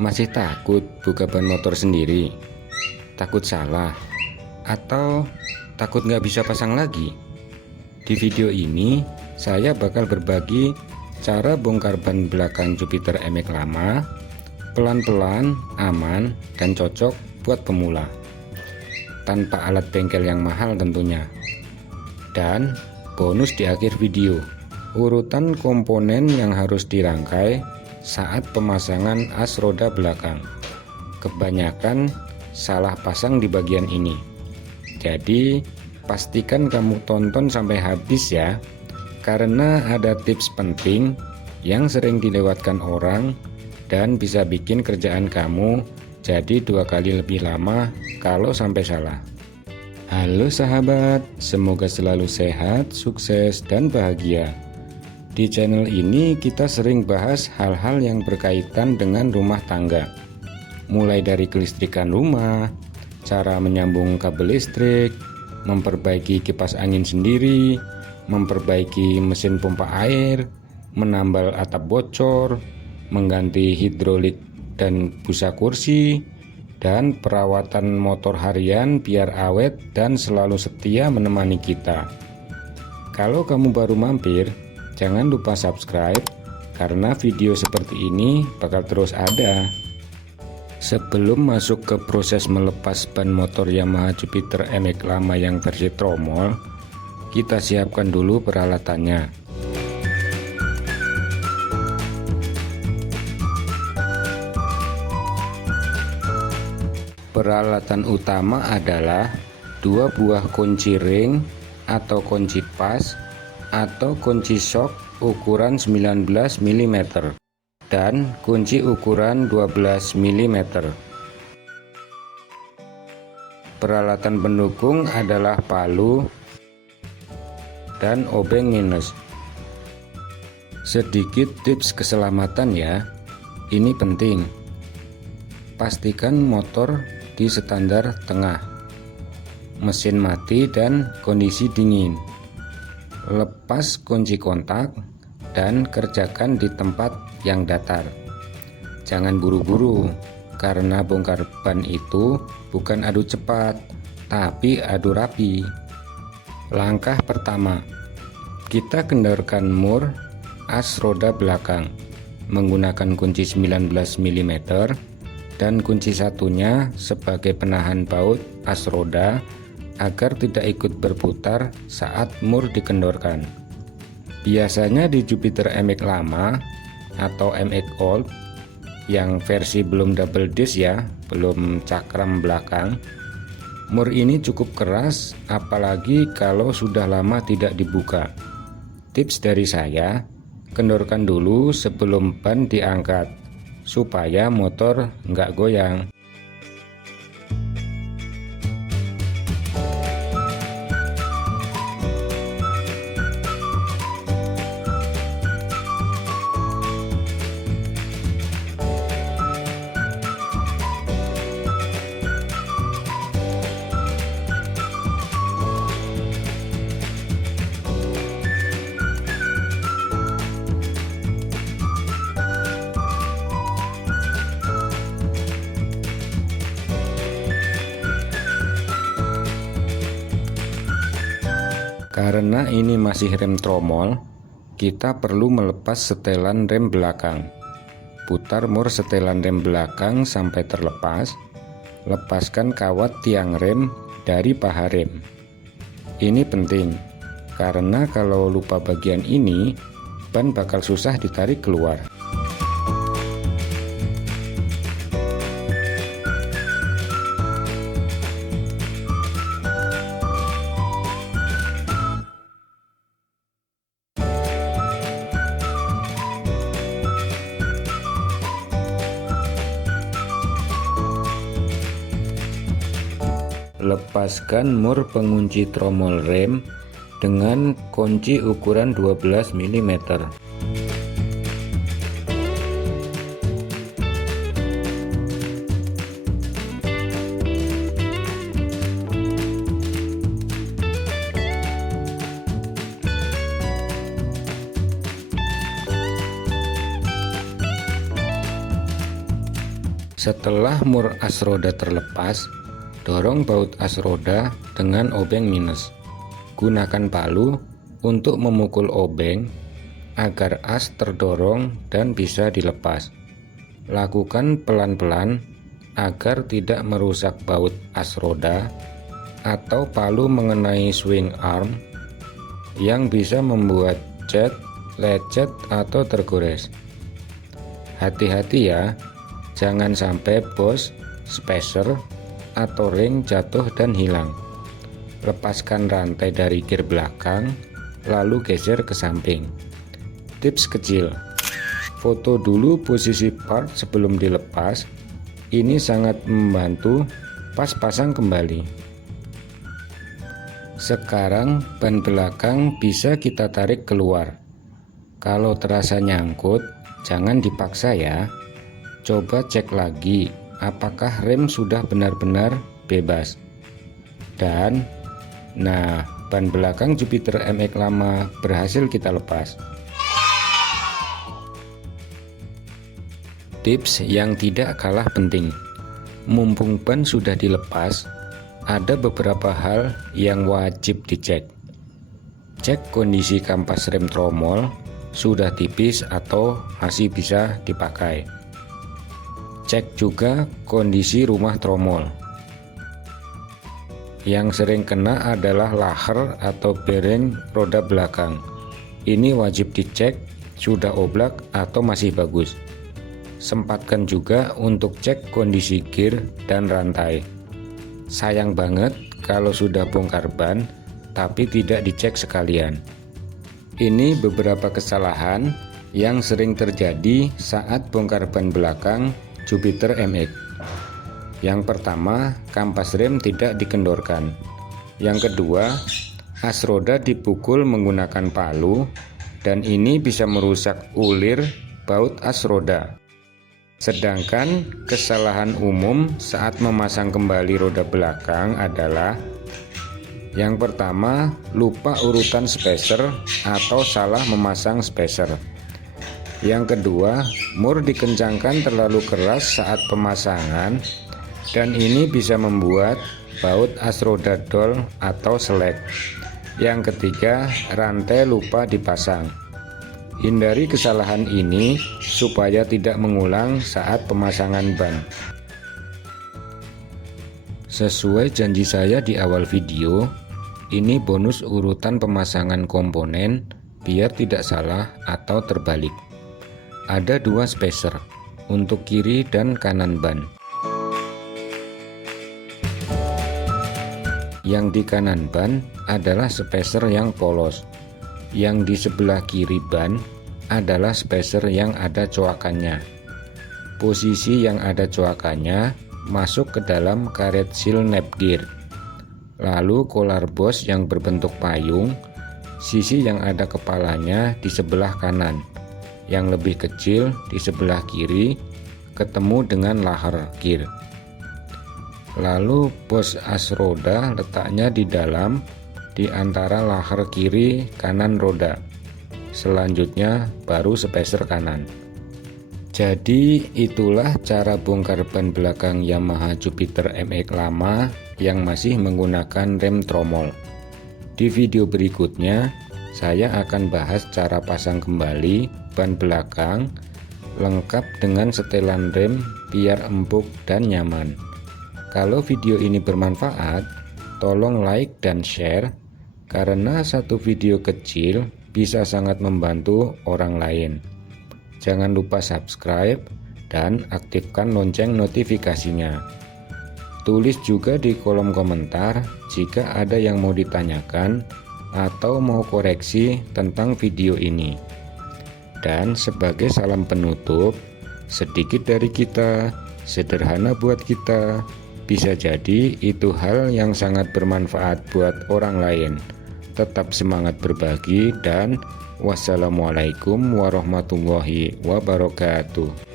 Masih takut buka ban motor sendiri? Takut salah? Atau takut nggak bisa pasang lagi? Di video ini saya bakal berbagi cara bongkar ban belakang Jupiter MX lama, pelan-pelan, aman, dan cocok buat pemula, tanpa alat bengkel yang mahal tentunya. Dan bonus di akhir video, urutan komponen yang harus dirangkai saat pemasangan as roda belakang. Kebanyakan salah pasang di bagian ini, jadi pastikan kamu tonton sampai habis ya, karena ada tips penting yang sering dilewatkan orang dan bisa bikin kerjaan kamu jadi 2 kali lebih lama kalau sampai salah. Halo sahabat, semoga selalu sehat, sukses, dan bahagia. Di channel ini kita sering bahas hal-hal yang berkaitan dengan rumah tangga, mulai dari kelistrikan rumah, cara menyambung kabel listrik, memperbaiki kipas angin sendiri, memperbaiki mesin pompa air, menambal atap bocor, mengganti hidrolik dan busa kursi, dan perawatan motor harian biar awet dan selalu setia menemani kita. Kalau kamu baru mampir, jangan lupa subscribe, karena video seperti ini bakal terus ada. Sebelum masuk ke proses melepas ban motor Yamaha Jupiter MX lama yang versi tromol, kita siapkan dulu peralatannya. Peralatan utama adalah 2 buah kunci ring atau kunci pas atau kunci shock ukuran 19 mm dan kunci ukuran 12 mm. Peralatan pendukung adalah palu dan obeng minus. Sedikit tips keselamatan ya, ini penting. Pastikan motor di standar tengah, mesin mati dan kondisi dingin. Lepas kunci kontak dan kerjakan di tempat yang datar. Jangan buru-buru, karena bongkar ban itu bukan adu cepat, tapi adu rapi. Langkah pertama, kita kendorkan mur as roda belakang menggunakan kunci 19 mm dan kunci satunya sebagai penahan baut as roda agar tidak ikut berputar saat mur dikendorkan. Biasanya di Jupiter MX lama atau MX Old yang versi belum double disc ya, belum cakram belakang, mur ini cukup keras, apalagi kalau sudah lama tidak dibuka. Tips dari saya, kendorkan dulu sebelum ban diangkat supaya motor nggak goyang. Karena ini masih rem tromol, kita perlu melepas setelan rem belakang. Putar mur setelan rem belakang sampai terlepas. Lepaskan kawat tiang rem dari paha rem. Ini penting, karena kalau lupa bagian ini, ban bakal susah ditarik keluar. Lepaskan mur pengunci tromol rem dengan kunci ukuran 12 mm. Setelah mur as roda terlepas, dorong baut as roda dengan obeng minus. Gunakan palu untuk memukul obeng agar as terdorong dan bisa dilepas. Lakukan pelan-pelan agar tidak merusak baut as roda atau palu mengenai swing arm yang bisa membuat cat lecet atau tergores. Hati-hati ya, jangan sampai bos, spacer, atau ring jatuh dan hilang. Lepaskan rantai dari gear belakang, lalu geser ke samping. Tips kecil, foto dulu posisi part sebelum dilepas. Ini sangat membantu pas pasang kembali. Sekarang ban belakang bisa kita tarik keluar. Kalau terasa nyangkut, jangan dipaksa ya. Coba cek lagi apakah rem sudah benar-benar bebas. Dan nah, ban belakang Jupiter MX lama berhasil kita lepas. Tips yang tidak kalah penting, mumpung ban sudah dilepas, ada beberapa hal yang wajib dicek. Cek kondisi kampas rem tromol, sudah tipis atau masih bisa dipakai. Cek juga kondisi rumah tromol. Yang sering kena adalah laher atau bearing roda belakang. Ini wajib dicek sudah oblak atau masih bagus. Sempatkan juga untuk cek kondisi gear dan rantai. Sayang banget kalau sudah bongkar ban tapi tidak dicek sekalian. Ini beberapa kesalahan yang sering terjadi saat bongkar ban belakang Jupiter MX. Yang pertama, kampas rem tidak dikendorkan. Yang kedua, as roda dipukul menggunakan palu dan ini bisa merusak ulir baut as roda. Sedangkan kesalahan umum saat memasang kembali roda belakang adalah: yang pertama, lupa urutan spacer atau salah memasang spacer. Yang kedua, mur dikencangkan terlalu keras saat pemasangan dan ini bisa membuat baut as roda dol atau selek. Yang ketiga, rantai lupa dipasang. Hindari kesalahan ini supaya tidak mengulang saat pemasangan ban. Sesuai janji saya di awal video, ini bonus urutan pemasangan komponen biar tidak salah atau terbalik. Ada dua spacer untuk kiri dan kanan ban. Yang di kanan ban adalah spacer yang polos. Yang di sebelah kiri ban adalah spacer yang ada coakannya. Posisi yang ada coakannya masuk ke dalam karet seal nap gear. Lalu kolar bos yang berbentuk payung, sisi yang ada kepalanya di sebelah kanan, yang lebih kecil di sebelah kiri, ketemu dengan laher gear. Lalu bos as roda letaknya di dalam, di antara laher kiri kanan roda. Selanjutnya baru spacer kanan. Jadi itulah cara bongkar ban belakang Yamaha Jupiter MX lama yang masih menggunakan rem tromol. Di video berikutnya saya akan bahas cara pasang kembali ban belakang lengkap dengan setelan rem biar empuk dan nyaman. Kalau video ini bermanfaat, tolong like dan share karena satu video kecil bisa sangat membantu orang lain. Jangan lupa subscribe dan aktifkan lonceng notifikasinya. Tulis juga di kolom komentar jika ada yang mau ditanyakan atau mau koreksi tentang video ini. Dan sebagai salam penutup, sedikit dari kita, sederhana buat kita, bisa jadi itu hal yang sangat bermanfaat buat orang lain. Tetap semangat berbagi dan wassalamualaikum warahmatullahi wabarakatuh.